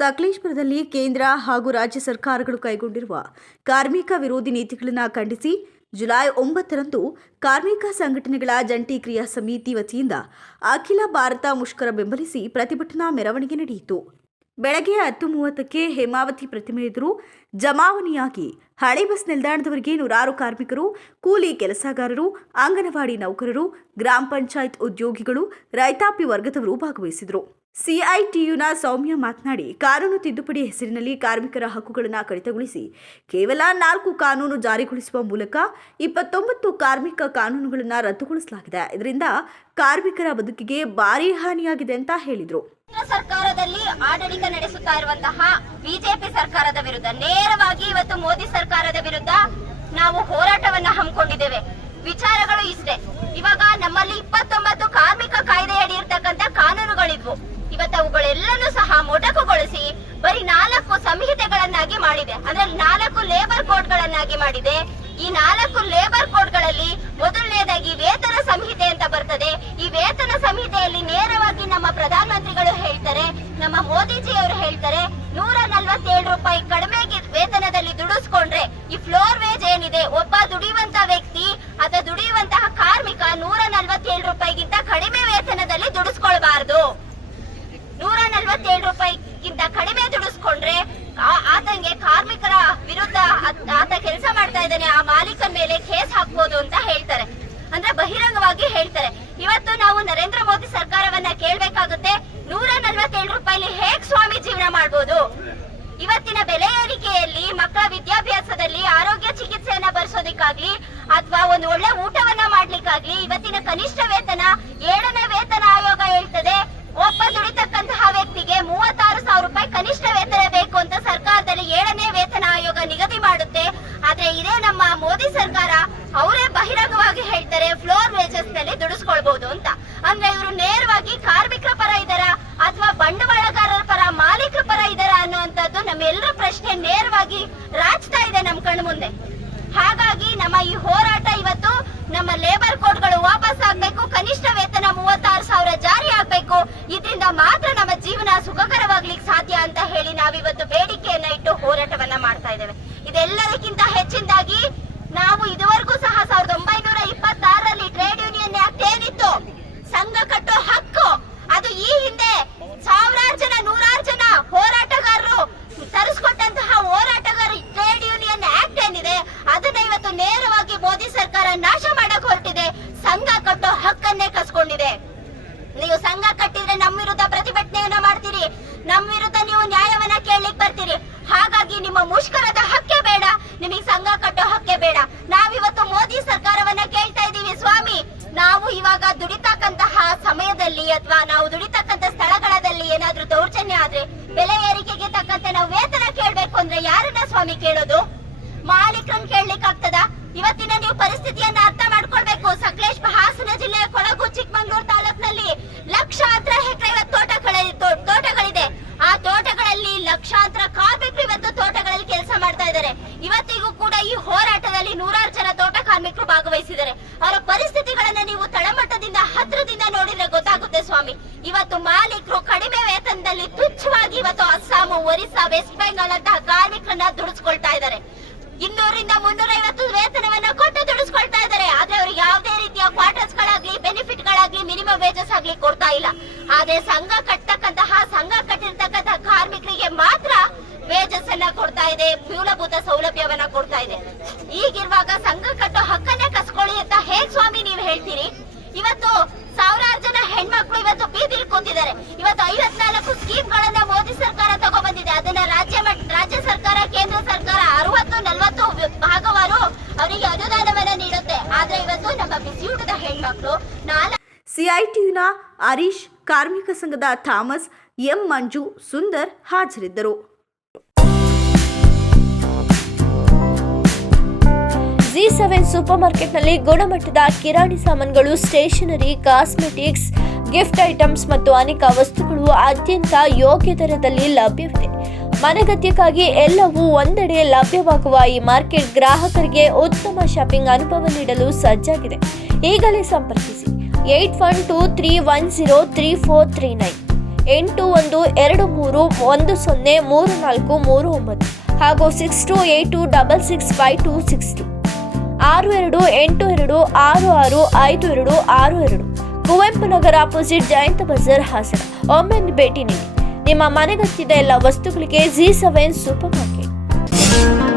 ಸಕಲೇಶ್ಪುರದಲ್ಲಿ ಕೇಂದ್ರ ಹಾಗೂ ರಾಜ್ಯ ಸರ್ಕಾರಗಳು ಕೈಗೊಂಡಿರುವ ಕಾರ್ಮಿಕ ವಿರೋಧಿ ನೀತಿಗಳನ್ನು ಖಂಡಿಸಿ ಜುಲೈ ಒಂಬತ್ತರಂದು ಕಾರ್ಮಿಕ ಸಂಘಟನೆಗಳ ಜಂಟಿ ಕ್ರಿಯಾ ಸಮಿತಿ ವತಿಯಿಂದ ಅಖಿಲ ಭಾರತ ಮುಷ್ಕರ ಬೆಂಬಲಿಸಿ ಪ್ರತಿಭಟನಾ ಮೆರವಣಿಗೆ ನಡೆಯಿತು. ಬೆಳಗ್ಗೆ ಹತ್ತು ಮೂವತ್ತಕ್ಕೆ ಹೇಮಾವತಿ ಪ್ರತಿಮೆ ಎದುರು ಜಮಾವಣೆಯಾಗಿ ಹಳೆ ಬಸ್ ನಿಲ್ದಾಣದವರೆಗೆ ನೂರಾರು ಕಾರ್ಮಿಕರು, ಕೂಲಿ ಕೆಲಸಗಾರರು, ಅಂಗನವಾಡಿ ನೌಕರರು, ಗ್ರಾಮ ಪಂಚಾಯತ್ ಉದ್ಯೋಗಿಗಳು, ರೈತಾಪಿ ವರ್ಗದವರು ಭಾಗವಹಿಸಿದರು. ಸಿಐಟಿಯುನ ಸೌಮ್ಯ ಮಾತನಾಡಿ, ಕಾನೂನು ತಿದ್ದುಪಡಿ ಹೆಸರಿನಲ್ಲಿ ಕಾರ್ಮಿಕರ ಹಕ್ಕುಗಳನ್ನು ಕಡಿತಗೊಳಿಸಿ ಕೇವಲ ನಾಲ್ಕು ಕಾನೂನು ಜಾರಿಗೊಳಿಸುವ ಮೂಲಕ ಇಪ್ಪತ್ತೊಂಬತ್ತು ಕಾರ್ಮಿಕ ಕಾನೂನುಗಳನ್ನು ರದ್ದುಗೊಳಿಸಲಾಗಿದೆ. ಇದರಿಂದ ಕಾರ್ಮಿಕರ ಬದುಕಿಗೆ ಭಾರಿ ಹಾನಿಯಾಗಿದೆ ಅಂತ ಹೇಳಿದರು. ಸರ್ಕಾರದಲ್ಲಿ ಆಡಳಿತ ನಡೆಸುತ್ತಾ ಇರುವಂತಹ ಬಿಜೆಪಿ ಸರ್ಕಾರದ ವಿರುದ್ಧ, ನೇರವಾಗಿ ಇವತ್ತು ಮೋದಿ ಸರ್ಕಾರದ ವಿರುದ್ಧ ನಾವು ಹೋರಾಟವನ್ನ ಹಮ್ಮಿಕೊಂಡಿದ್ದೇವೆ. ವಿಚಾರಗಳು ಇಷ್ಟೇ. ಇವಾಗ ನಮ್ಮಲ್ಲಿ ಇಪ್ಪತ್ತೊಂಬತ್ತು ಕಾರ್ಮಿಕ ಕಾಯ್ದೆಯಡಿ ಇರ್ತಕ್ಕಂಥ ಕಾನೂನುಗಳಿದ್ವು ಇವತ್ತು ಅವುಗಳೆಲ್ಲನೂ ಸಹ ಮೊಟಕುಗೊಳಿಸಿ ಬರೀ ನಾಲ್ಕು ಸಂಹಿತೆಗಳನ್ನಾಗಿ ಮಾಡಿದೆ. ಅಂದ್ರೆ ನಾಲ್ಕು ಲೇಬರ್ ಕೋಡ್ಗಳನ್ನಾಗಿ ಮಾಡಿದೆ. ಈ ನಾಲ್ಕು ಲೇಬರ್ ಕೋಡ್ಗಳಲ್ಲಿ ಮೊದಲನೇದಾಗಿ ವೇತನ ಸಂಹಿತೆ ಅಂತ ಬರ್ತದೆ. ಈ ವೇತನ ಸಂಹಿತೆಯಲ್ಲಿ ನೇರವಾಗಿ ನಮ್ಮ ಪ್ರಧಾನಮಂತ್ರಿಗಳು ಹೇಳ್ತಾರೆ, ನಮ್ಮ ಮೋದಿಜಿ ಅವರು ಹೇಳ್ತಾರೆ, ನೂರ ನಲ್ವತ್ತೇಳು ರೂಪಾಯಿ ಕಡಿಮೆ ವೇತನದಲ್ಲಿ ದುಡಿಸ್ಕೊಂಡ್ರೆ ಈ ಫ್ಲೋರ್ ವೇಜ್ ಏನಿದೆ? ಒಬ್ಬ ದುಡಿಯುವಂತ ವ್ಯಕ್ತಿ ಅಥವಾ ದುಡಿಯುವಂತಹ ಕಾರ್ಮಿಕ ನೂರ ನಲ್ವತ್ತೇಳು ರೂಪಾಯಿಗಿಂತ ಕಡಿಮೆ ವೇತನದಲ್ಲಿ ದುಡಿಸ್ಕೊಳ್ಬಾರ್ದು. ನೂರ ನಲ್ವತ್ತೇಳು ರೂಪಾಯಿಗಿಂತ ಕಡಿಮೆ ದುಡಿಸ್ಕೊಂಡ್ರೆ ಆತನಿಗೆ ಕಾರ್ಮಿಕರ ವಿರುದ್ಧ ಆತ- ಕೆಲಸ ಮಾಡ್ತಾ ಇದ್ದಾನೆ. ಆ ಮಾಲೀಕನ ಮೇಲೆ ಕೇಸ್ ಹಾಕ್ಬೋದು ಅಂತ ಹೇಳ್ತಾರೆ. ಅಂದ್ರೆ ಬಹಿರಂಗವಾಗಿ ಹೇಳ್ತಾರೆ. ಇವತ್ತು ನಾವು ನರೇಂದ್ರ ಮೋದಿ ಸರ್ಕಾರವನ್ನ ಕೇಳ್ಬೇಕಾಗುತ್ತೆ. ನೂರ ನಲ್ವತ್ತೇಳು ರೂಪಾಯಿ ಹೇಗ್ ಸ್ವಾಮಿ ಜೀವನ ಮಾಡ್ಬೋದು? ಇವತ್ತಿನ ಬೆಲೆ ಏರಿಕೆಯಲ್ಲಿ ಮಕ್ಕಳ ವಿದ್ಯಾಭ್ಯಾಸದಲ್ಲಿ ಆರೋಗ್ಯ ಚಿಕಿತ್ಸೆಯನ್ನ ಬರ್ಸೋದಿಕ್ಕಾಗ್ಲಿ, ಅಥವಾ ಒಂದು ಒಳ್ಳೆ ಊಟವನ್ನ ಮಾಡ್ಲಿಕ್ಕಾಗ್ಲಿ ಇವತ್ತಿನ ಕನಿಷ್ಠ ವೇತನ ಏಳನೇ ವೇತನ ಆಯೋಗ ಹೇಳ್ತದೆ ಒಬ್ಬ ದುಡಿತಕ್ಕಂತಹ ವ್ಯಕ್ತಿಗೆ ಮೂವತ್ತಾರು ಸಾವಿರ ರೂಪಾಯಿ ಕನಿಷ್ಠ ವೇತನ ಬೇಕು ಅಂತ ಸರ್ಕಾರದಲ್ಲಿ ಏಳನೇ ವೇತನ ಆಯೋಗ ನಿಗದಿ ಮಾಡುತ್ತೆ. ಆದ್ರೆ ಇದೇ ನಮ್ಮ ಮೋದಿ ಸರ್ಕಾರ ಅವರೇ ಬಹಿರಂಗವಾಗಿ ಹೇಳ್ತಾರೆ ಫ್ಲೋರ್ ವೇಜಸ್ನಲ್ಲಿ ದುಡಿಸ್ಕೊಳ್ಬಹುದು ಅಂತ. ಅಂದ್ರೆ ಇವರು ನೇರವಾಗಿ ಕಾರ್ಮಿಕರ ಪರ ಇದಾರ ಅಥವಾ ಬಂಡವಾಳಗಾರರ ಪರ, ಮಾಲೀಕರ ಪರ ಇದಾರ ಅನ್ನುವಂಥದ್ದು ನಮ್ಮೆಲ್ಲರ ಪ್ರಶ್ನೆ ನೇರವಾಗಿ ರಾಚ್ತಾ ಇದೆ ನಮ್ ಕಣ್ಣು ಮುಂದೆ. ಹಾಗಾಗಿ ನಮ್ಮ ಈ ಹೋರಾಟ ಇವತ್ತು ನಮ್ಮ ಲೇಬರ್ ಕೋಡ್ಗಳು ವಾಪಸ್ ಆಗ್ಬೇಕು, ಕನಿಷ್ಠ ವೇತನ ಮೂವತ್ತಾರು ಸಾವಿರ ಜಾರಿ ಆಗ್ಬೇಕು. ಇದರಿಂದ ಮಾತ್ರ ನಮ್ಮ ಜೀವನ ಸುಖಕರವಾಗ್ಲಿಕ್ಕೆ ಸಾಧ್ಯ ಅಂತ ಹೇಳಿ ನಾವಿವತ್ತು ಬೇಡಿಕೆಯನ್ನ ಇಟ್ಟು ಹೋರಾಟವನ್ನ ಮಾಡ್ತಾ ಇದ್ದೇವೆ. ಇದೆಲ್ಲದಕ್ಕಿಂತ ಹೆಚ್ಚಿನದಾಗಿ ನಾವು ಇದುವರೆಗೂ ಸಹ ಸಾವಿರದ ಒಂಬೈನೂರ ಇಪ್ಪತ್ತಾರರಲ್ಲಿ ಟ್ರೇಡ್ ಯೂನಿಯನ್ ಆಕ್ಟ್ ಏನಿತ್ತು? ಸಂಘ ಕಟ್ಟೋ ಹಕ್ಕು. ಅದು ಈ ಹಿಂದೆ ಸಾವಿರಾರು ಜನ, ನೂರಾರು ಜನ ಹೋರಾಟಗಾರರು ತರಿಸ್ಕೊಟ್ಟಂತಹ ಹೋರಾಟಗಾರ ಟ್ರೇಡ್ ಯೂನಿಯನ್ ಆಕ್ಟ್ ಏನಿದೆ, ಅದನ್ನ ಇವತ್ತು ನೇರವಾಗಿ ಮೋದಿ ಸರ್ಕಾರ ನಾಶ ಮಾಡಕ್ ಹೊರಟಿದೆ. ಸಂಘ ಕಟ್ಟೋ ಹಕ್ಕನ್ನೇ ಕಸ್ಕೊಂಡಿದೆ. ನೀವು ಸಂಘ ಕಟ್ಟಿದ್ರೆ ನಮ್ಮ ವಿರುದ್ಧ ಪ್ರತಿಭಟನೆಯನ್ನ ಮಾಡ್ತೀರಿ. ನಮ್ಮ ವಿರುದ್ಧ ನೀವು ನ್ಯಾಯವನ್ನ ಕೇಳಲಿಕ್ಕೆ ಬರ್ತೀರಿ. ಹಾಗಾಗಿ ನಿಮ್ಮ ಮುಷ್ಕರದ ಹಕ್ಕೆ ಬೇಡ ನಿಮಗೆ ಸಂಘ ಕಟ್ಟೋ ಹಕ್ಕೆ ಬೇಡ ನಾವಿವತ್ತು ಮೋದಿ ಸರ್ಕಾರವನ್ನ ಕೇಳ್ತಾ ಇದೀವಿ ಸ್ವಾಮಿ ನಾವು ಇವಾಗ ದುಡಿತಕ್ಕಂತಹ ಸಮಯದಲ್ಲಿ ಅಥವಾ ನಾವು ದುಡಿತಕ್ಕಂತ ಸ್ಥಳಗಳಲ್ಲಿ ಏನಾದ್ರೂ ದೌರ್ಜನ್ಯ ಆದ್ರೆ ಬೆಲೆ ಏರಿಕೆಗೆ ತಕ್ಕಂತೆ ನಾವು ವೇತನ ಕೇಳ್ಬೇಕು ಅಂದ್ರೆ ಯಾರನ್ನ ಸ್ವಾಮಿ ಕೇಳೋದು? ಮಾಲೀಕರನ್ನ ಕೇಳಲಿಕ್ಕೆ ಆಗ್ತದ? ಇವತ್ತಿನ ನೀವು ಪರಿಸ್ಥಿತಿಯನ್ನ ಅರ್ಥ ಮಾಡ್ಕೊಳ್ಬೇಕು. ಸಕಲೇಶ್ ಹಾಸನ ಜಿಲ್ಲೆಯ ಕೊಡಗು ಚಿಕ್ಕಮಂಗ್ಳೂರು ತಾಲೂಕಿನಲ್ಲಿ ಲಕ್ಷಾಂತರ ಹೆಕ್ಟರ್ ಇವತ್ತು ತೋಟಗಳಲ್ಲಿ ತೋಟಗಳಿದೆ. ಆ ತೋಟಗಳಲ್ಲಿ ಲಕ್ಷಾಂತರ ಕಾರ್ಮಿಕರು ಇವತ್ತು ತೋಟಗಳಲ್ಲಿ ಕೆಲಸ ಮಾಡ್ತಾ ಇದ್ದಾರೆ. ಇವತ್ತಿಗೂ ಕೂಡ ಈ ಹೋರಾಟದಲ್ಲಿ ನೂರಾರು ಜನ ತೋಟ ಕಾರ್ಮಿಕರು ಭಾಗವಹಿಸಿದ್ದಾರೆ. ಇವತ್ತು ಮಾಲೀಕರು ಕಡಿಮೆ ವೇತನದಲ್ಲಿ ತುಚ್ಛವಾಗಿ ಇವತ್ತು ಅಸ್ಸಾಂ ಒರಿಸ್ಸಾ, ವೆಸ್ಟ್ ಬೆಂಗಾಲ್ ಅಂತಹ ಕಾರ್ಮಿಕರನ್ನ ದುಡಿಸ್ಕೊಳ್ತಾ ಇದ್ದಾರೆ. ಇನ್ನೂರಿಂದ ಮುನ್ನೂರ ಐವತ್ತು ವೇತನವನ್ನ ಕೊಟ್ಟು ದುಡಿಸ್ಕೊಳ್ತಾ ಇದ್ದಾರೆ. ಆದ್ರೆ ಅವ್ರಿಗೆ ಯಾವುದೇ ರೀತಿಯ ಕ್ವಾರ್ಟರ್ಸ್ ಗಳಾಗ್ಲಿ ಬೆನಿಫಿಟ್ ಗಳಾಗ್ಲಿ ಮಿನಿಮಮ್ ವೇಜಸ್ ಆಗ್ಲಿ ಕೊಡ್ತಾ ಇಲ್ಲ. ಆದ್ರೆ ಸಂಘ ಕಟ್ಟತಕ್ಕಂತಹ ಸಂಘ ಕಟ್ಟಿರ್ತಕ್ಕಂತಹ ಕಾರ್ಮಿಕರಿಗೆ ಮಾತ್ರ ವೇಜಸ್ ಅನ್ನ ಕೊಡ್ತಾ ಇದೆ, ಮೂಲಭೂತ ಸೌಲಭ್ಯವನ್ನ ಕೊಡ್ತಾ ಇದೆ. ಈಗಿರುವಾಗ ಸಂಘ ಕಟ್ಟೋ ಹಕ್ಕನ್ನೇ ಕಸ್ಕೊಳ್ಳಿ ಅಂತ ಹೇಗ್ ಸ್ವಾಮಿ ನೀವು ಹೇಳ್ತೀರಿ ಇವತ್ತು ಸಾವಿರಾರು ಜನ ಹೆಣ್ಮಕ್ಳು ಇವತ್ತು ಬೀದಿಲ್ ಕೂತಿದ್ದಾರೆ ಇವತ್ತು ಐವತ್ನಾಲ್ಕು ಸ್ಕೀಮ್ ಗಳನ್ನ ಮೋದಿ ಸರ್ಕಾರ ತಗೊಬಂದಿದೆ. ಅದನ್ನ ರಾಜ್ಯ ರಾಜ್ಯ ಸರ್ಕಾರ ಕೇಂದ್ರ ಸರ್ಕಾರ ಅರವತ್ತು ನಲವತ್ತು ಭಾಗವಾರು ಅವರಿಗೆ ಅನುದಾನವನ್ನ ನೀಡುತ್ತೆ. ಆದ್ರೆ ಇವತ್ತು ನಮ್ಮ ಬಿಸಿಯೂಟದ ಹೆಣ್ಮಕ್ಳು ನಾಲ್ಕು ಸಿಐಟಿಯುನ ಹರೀಶ್ ಕಾರ್ಮಿಕ ಸಂಘದ ಥಾಮಸ್ ಎಂ ಮಂಜು ಸುಂದರ್ ಹಾಜರಿದ್ದರು. ಜಿ ಸೆವೆನ್ ಸೂಪರ್ ಮಾರ್ಕೆಟ್ನಲ್ಲಿ ಗುಣಮಟ್ಟದ ಕಿರಾಣಿ ಸಾಮಾನುಗಳು ಸ್ಟೇಷನರಿ ಕಾಸ್ಮೆಟಿಕ್ಸ್ ಗಿಫ್ಟ್ ಐಟಮ್ಸ್ ಮತ್ತು ಅನೇಕ ವಸ್ತುಗಳು ಅತ್ಯಂತ ಯೋಗ್ಯ ದರದಲ್ಲಿ ಲಭ್ಯವಿದೆ. ಮನೆಗತ್ಯಕ್ಕಾಗಿ ಎಲ್ಲವೂ ಒಂದೆಡೆ ಲಭ್ಯವಾಗುವ ಈ ಮಾರ್ಕೆಟ್ ಗ್ರಾಹಕರಿಗೆ ಉತ್ತಮ ಶಾಪಿಂಗ್ ಅನುಭವ ನೀಡಲು ಸಜ್ಜಾಗಿದೆ. ಈಗಲೇ ಸಂಪರ್ಕಿಸಿ. Eight one two three one zero three four three nine. ಎಂಟು ಒಂದು ಎರಡು ಮೂರು ಒಂದು ಸೊನ್ನೆ ಮೂರು ನಾಲ್ಕು ಮೂರು ಒಂಬತ್ತು ಹಾಗೂ six two eight two double six five two six two. ಆರು ಎರಡು ಎಂಟು ಎರಡು ಆರು ಆರು ಐದು ಎರಡು ಆರು ಎರಡು. ಕುವೆಂಪು ನಗರ ಅಪೋಸಿಟ್ ಜಯಂತ ಬಜಾರ್ ಹಾಸನ. ಒಮ್ಮೆ ಭೇಟಿ ನೀಡಿ. ನಿಮ್ಮ ಮನೆಗತ್ತಿದ್ದ ಎಲ್ಲ ವಸ್ತುಗಳಿಗೆ ಜಿ ಸೆವೆನ್ ಸೂಪರ್ ಮಾರ್ಕೆಟ್